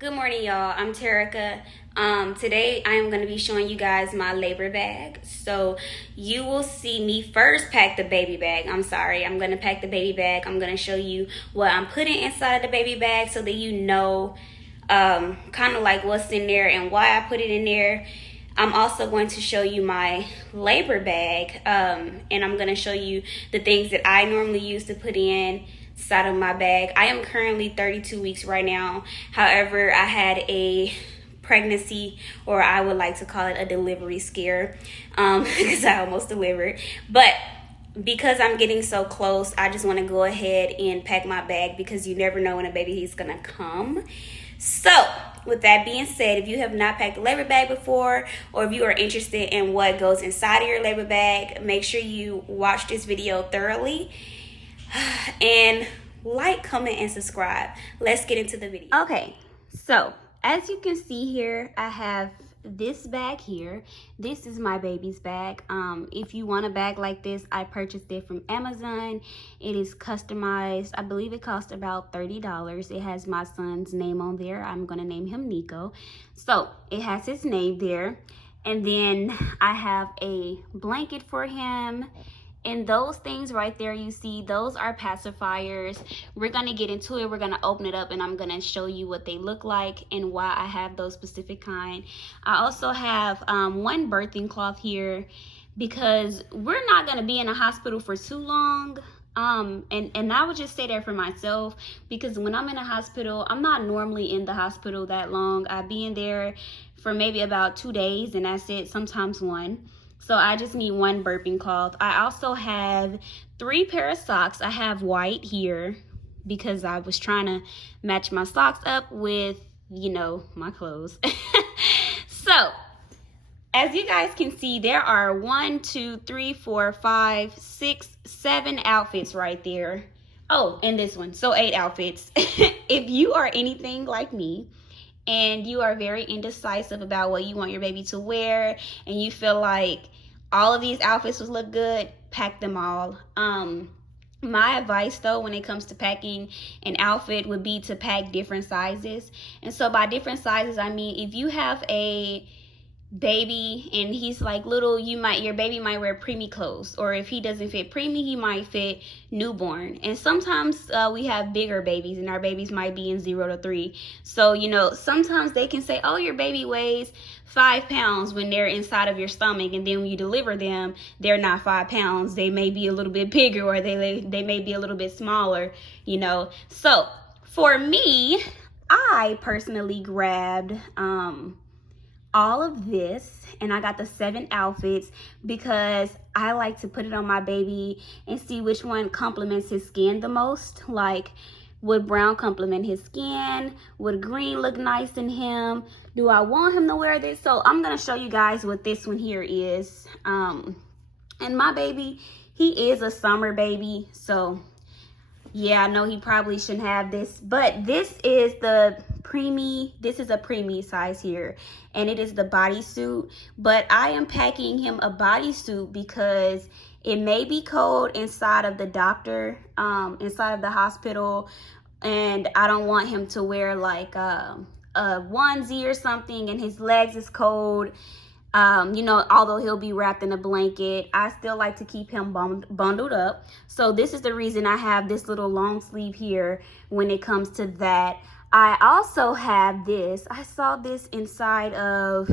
Good morning, y'all. I'm Terica. Today I am going to be showing you guys my labor bag. So you will see me first pack the baby bag. I'm going to pack the baby bag. I'm going to show you what I'm putting inside of the baby bag so that you know kind of like what's in there and why I put it in there. I'm also going to show you my labor bag, and I'm going to show you the things that I normally use to put inside of my bag. I am currently 32 weeks right now. However, I had a pregnancy, or I would like to call it a delivery scare, because I almost delivered. But because I'm getting so close, I just want to go ahead and pack my bag because you never know when a baby is going to come. So, with that being said, if you have not packed a labor bag before, or if you are interested in what goes inside of your labor bag, make sure you watch this video thoroughly and like, comment, and subscribe. Let's get into the video. Okay, so as you can see here, I have this bag here. This is my baby's bag. If you want a bag like this, I purchased it from Amazon. It is customized. I believe it cost about $30. It has my son's name on there. I'm gonna name him Nico. So it has his name there. And then I have a blanket for him. And those things right there you see, those are pacifiers. We're going to get into it. We're going to open it up and I'm going to show you what they look like and why I have those specific kind. I also have one birthing cloth here because we're not going to be in a hospital for too long. And I would just say that for myself, because when I'm in a hospital, I'm not normally in the hospital that long. I'll be in there for maybe about 2 days and that's it, sometimes one. So I just need one burping cloth. I also have 3 pair of socks. I have white here because I was trying to match my socks up with, you know, my clothes. So as you guys can see, there are 1, 2, 3, 4, 5, 6, 7 outfits right there. Oh, and this one. So 8 outfits. If you are anything like me, and you are very indecisive about what you want your baby to wear, and you feel like all of these outfits would look good, pack them all. My advice though, when it comes to packing an outfit, would be to pack different sizes. And so by different sizes, I mean, if you have a baby and he's like little, your baby might wear preemie clothes, or if he doesn't fit preemie, he might fit newborn. And sometimes we have bigger babies and our babies might be in 0 to 3. So, you know, sometimes they can say, oh, your baby weighs 5 pounds when they're inside of your stomach, and then when you deliver them, they're not 5 pounds. They may be a little bit bigger, or they may be a little bit smaller, you know. So for me, I personally grabbed all of this, and I got the 7 outfits because I like to put it on my baby and see which one complements his skin the most. Like, would brown complement his skin? Would green look nice in him? Do I want him to wear this? So I'm gonna show you guys what this one here is. And my baby, he is a summer baby, so yeah, I know he probably shouldn't have this, but this is the preemie. This is a preemie size here, and it is the bodysuit. But I am packing him a bodysuit because it may be cold inside of the doctor, inside of the hospital, and I don't want him to wear like a onesie or something, and his legs is cold. You know, although he'll be wrapped in a blanket, I still like to keep him bundled up. So this is the reason I have this little long sleeve here when it comes to that. I also have this. I saw this inside of,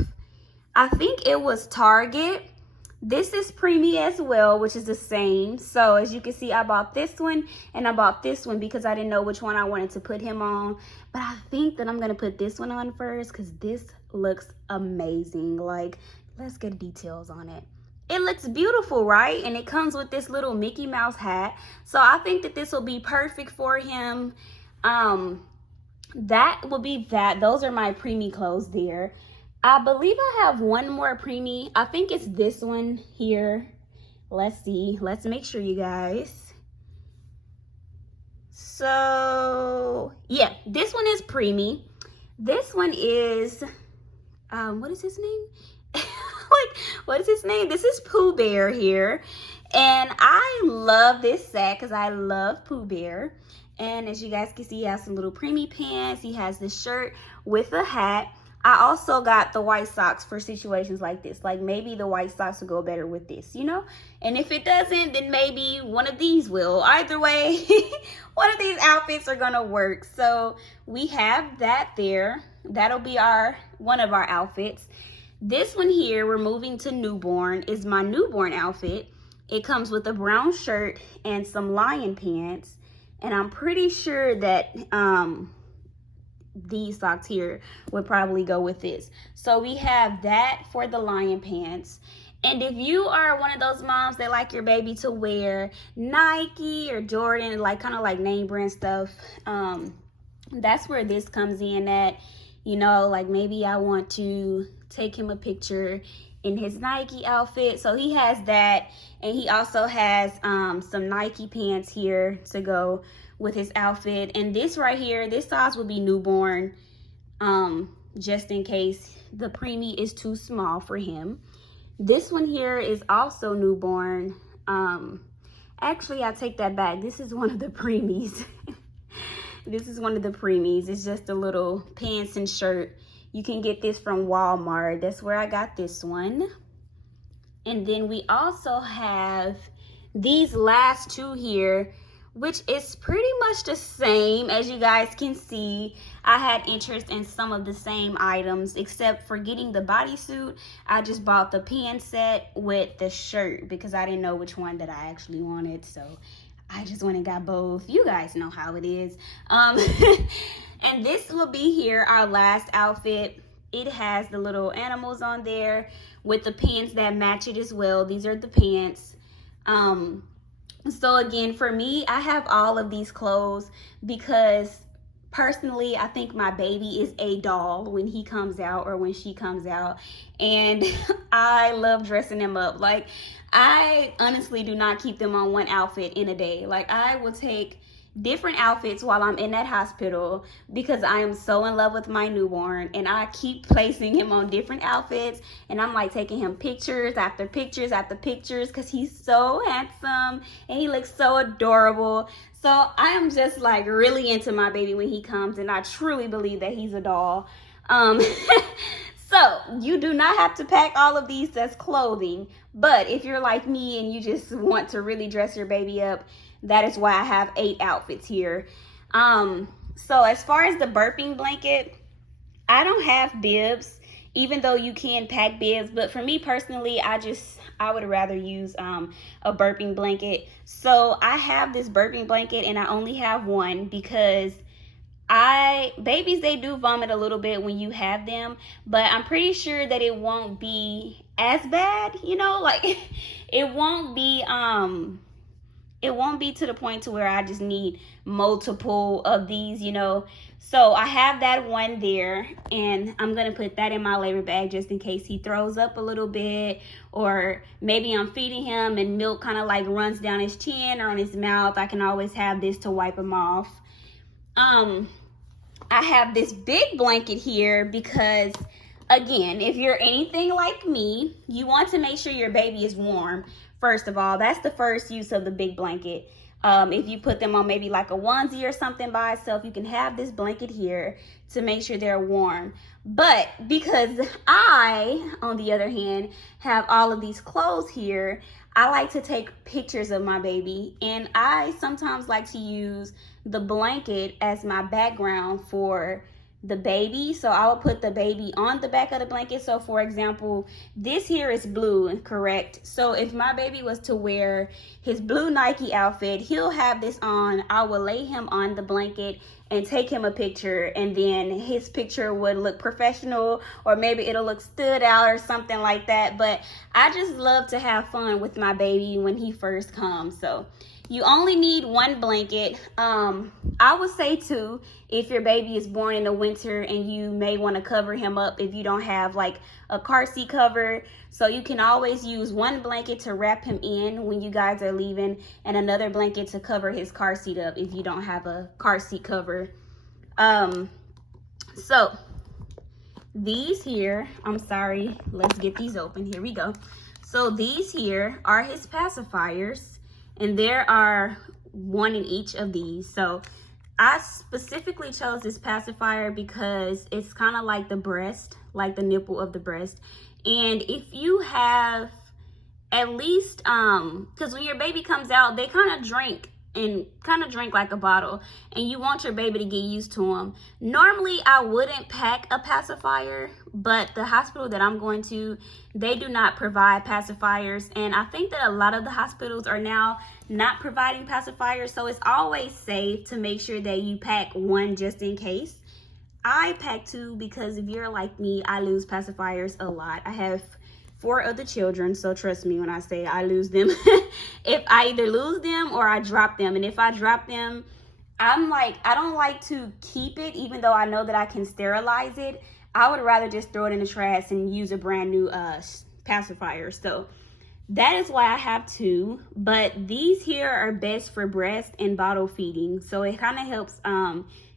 I think it was Target. This is preemie as well, which is the same. So as you can see, I bought this one and I bought this one because I didn't know which one I wanted to put him on. But I think that I'm going to put this one on first because this looks amazing. Like, let's get details on it. It looks beautiful, right? And it comes with this little Mickey Mouse hat. So I think that this will be perfect for him. That will be that. Those are my preemie clothes there. I believe I have one more preemie. I think it's this one here. Let's see. Let's make sure, you guys. So, yeah, this one is preemie. This one is, what is his name? Like, what is his name? This is Pooh Bear here. And I love this set because I love Pooh Bear. And as you guys can see, he has some little preemie pants. He has this shirt with a hat. I also got the white socks for situations like this. Like maybe the white socks will go better with this, you know? And if it doesn't, then maybe one of these will. Either way, one of these outfits are gonna work. So we have that there. That'll be one of our outfits. This one here, we're moving to newborn, is my newborn outfit. It comes with a brown shirt and some lion pants. And I'm pretty sure that these socks here would probably go with this. So we have that for the lion pants. And if you are one of those moms that like your baby to wear Nike or Jordan, like kind of like name brand stuff, that's where this comes in at. You know, like maybe I want to take him a picture in his Nike outfit. So he has that, and he also has some Nike pants here to go with his outfit. And this right here, this size will be newborn, just in case the preemie is too small for him. This one here is also newborn. Actually, I take that back. This is one of the preemies. This is one of the preemies. It's just a little pants and shirt. You can get this from Walmart. That's where I got this one. And then we also have these last two here, which is pretty much the same. As you guys can see, I had interest in some of the same items, except for getting the bodysuit. I just bought the pants set with the shirt because I didn't know which one that I actually wanted. So I just went and got both. You guys know how it is. And this will be here, our last outfit. It has the little animals on there with the pants that match it as well. These are the pants. So again, for me, I have all of these clothes because personally, I think my baby is a doll when he comes out or when she comes out. And I love dressing them up. Like, I honestly do not keep them on one outfit in a day. Like, I will take different outfits while I'm in that hospital because I am so in love with my newborn, and I keep placing him on different outfits, and I'm like taking him pictures after pictures after pictures because he's so handsome and he looks so adorable. So I am just like really into my baby when he comes, and I truly believe that he's a doll. So you do not have to pack all of these as clothing, but if you're like me and you just want to really dress your baby up, that is why I have 8 outfits here. So as far as the burping blanket, I don't have bibs, even though you can pack bibs. But for me personally, I would rather use a burping blanket. So I have this burping blanket, and I only have one because babies, they do vomit a little bit when you have them, but I'm pretty sure that it won't be as bad, you know, like it won't be to the point to where I just need multiple of these, you know. So I have that one there, and I'm going to put that in my labor bag just in case he throws up a little bit, or maybe I'm feeding him and milk kind of like runs down his chin or on his mouth. I can always have this to wipe him off. I have this big blanket here because, again, if you're anything like me, you want to make sure your baby is warm. First of all, that's the first use of the big blanket. If you put them on maybe like a onesie or something by itself, you can have this blanket here to make sure they're warm. But because I, on the other hand, have all of these clothes here, I like to take pictures of my baby, and I sometimes like to use the blanket as my background for the baby. So I will put the baby on the back of the blanket. So for example, this here is blue, correct? So if my baby was to wear his blue Nike outfit, he'll have this on. I will lay him on the blanket and take him a picture, and then his picture would look professional, or maybe it'll look stood out or something like that. But I just love to have fun with my baby when he first comes. So you only need one blanket. I would say too, if your baby is born in the winter and you may want to cover him up if you don't have like a car seat cover. So you can always use one blanket to wrap him in when you guys are leaving, and another blanket to cover his car seat up if you don't have a car seat cover. So these here, I'm sorry, let's get these open. Here we go. So these here are his pacifiers, and there are one in each of these. So I specifically chose this pacifier because it's kind of like the breast, like the nipple of the breast. And if you have at least, because when your baby comes out, they kind of drink like a bottle, and you want your baby to get used to them. Normally I wouldn't pack a pacifier, but the hospital that I'm going to, they do not provide pacifiers, and I think that a lot of the hospitals are now not providing pacifiers, so it's always safe to make sure that you pack one just in case. I pack two because if you're like me, I lose pacifiers a lot. I have 4 other children, so trust me when I say I lose them. If I either lose them or I drop them, and if I drop them, I'm like, I don't like to keep it, even though I know that I can sterilize it. I would rather just throw it in the trash and use a brand new pacifier. So that is why I have 2, but these here are best for breast and bottle feeding. So it kind of helps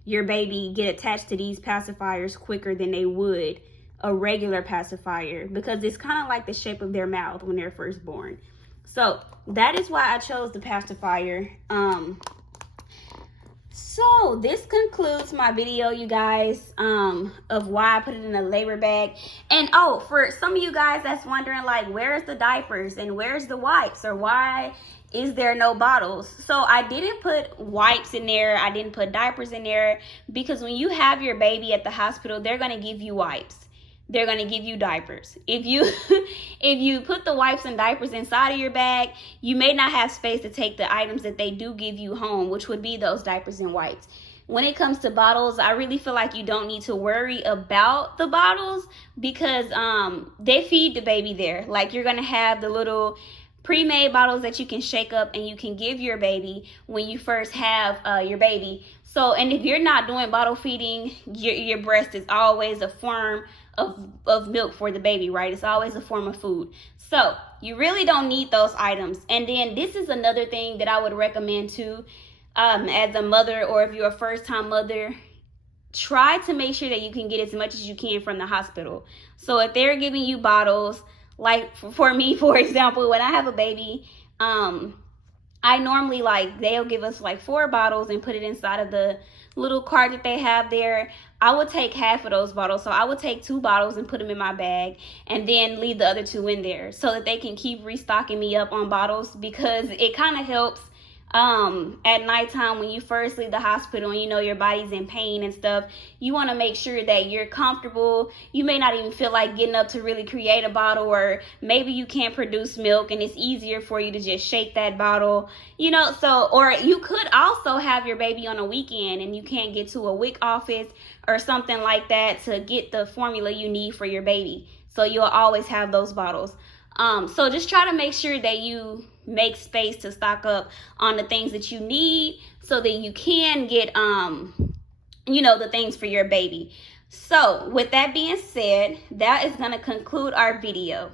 your baby get attached to these pacifiers quicker than they would a regular pacifier, because it's kind of like the shape of their mouth when they're first born. So that is why I chose the pacifier. So this concludes my video, you guys, of why I put it in a labor bag. And oh, for some of you guys that's wondering, like, where's the diapers and where's the wipes, or why is there no bottles? So I didn't put wipes in there, I didn't put diapers in there, because when you have your baby at the hospital, they're going to give you wipes. They're going to give you diapers. If you put the wipes and diapers inside of your bag, you may not have space to take the items that they do give you home, which would be those diapers and wipes. When it comes to bottles, I really feel like you don't need to worry about the bottles, because they feed the baby there. Like, you're going to have the little pre-made bottles that you can shake up and you can give your baby when you first have your baby. So, and if you're not doing bottle feeding, your breast is always a form of milk for the baby, right? It's always a form of food. So you really don't need those items. And then this is another thing that I would recommend too, as a mother, or if you're a first-time mother, try to make sure that you can get as much as you can from the hospital. So if they're giving you bottles, like for me, for example, when I have a baby, I normally, like, they'll give us like 4 bottles and put it inside of the little cart that they have there. I would take half of those bottles. So I would take 2 bottles and put them in my bag, and then leave the other 2 in there so that they can keep restocking me up on bottles, because it kind of helps at nighttime when you first leave the hospital and you know your body's in pain and stuff. You want to make sure that you're comfortable. You may not even feel like getting up to really create a bottle, or maybe you can't produce milk and it's easier for you to just shake that bottle, you know. So, or you could also have your baby on a weekend and you can't get to a WIC office or something like that to get the formula you need for your baby. So you'll always have those bottles. So just try to make sure that you make space to stock up on the things that you need, so that you can get, you know, the things for your baby. So with that being said, that is going to conclude our video.